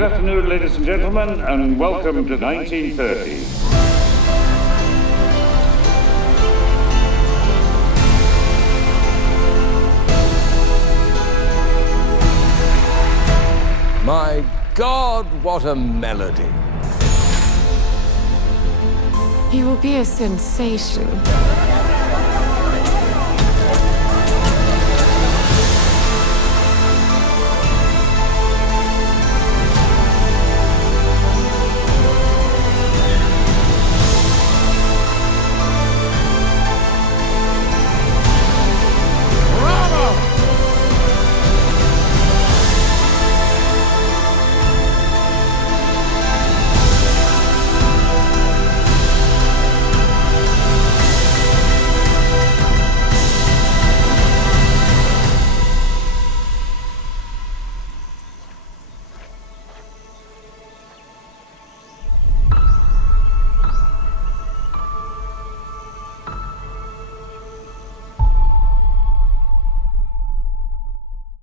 Good afternoon, ladies and gentlemen, and welcome to 1930. My God, what a melody. He will be a sensation.